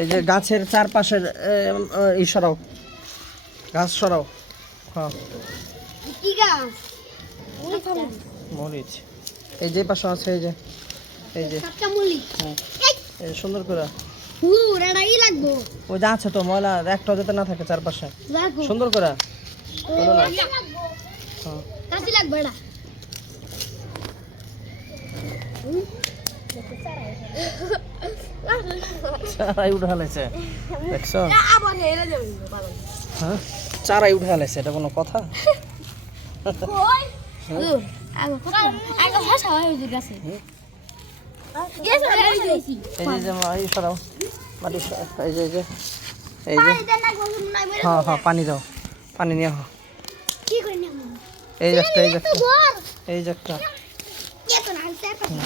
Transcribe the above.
এই যে গাছের চারপাশের এই সরাও, গাছ সরাও। হ্যাঁ কি গাছ? মরিচ এই যে পাশে আছে, এই যে এই যে কাঁচা মরিচ। হ্যাঁ এই সুন্দর করে এটাই লাগবো। ওই যে আছে তো ময়লা একটা যাতে না থাকে চারপাশে, লাগবো সুন্দর করে বলো না। হ্যাঁ কাঁচি লাগবে এটা। চারাই উঠে হালাইছে, দেখছো? আবার হেরে যাবে বাবা। হ্যাঁ চারাই উঠে হালাইছে, এটা কোনো কথা? কই আগে ভাষা হয় ওই গাছে। এই যে এই সরাও মাটি এই যে এই যে হ্যাঁ হ্যাঁ পানি দাও, পানি নিয়ে হো। কি করে নিয়ে এই যে একটা এই যে একটা এই যে একটা এত না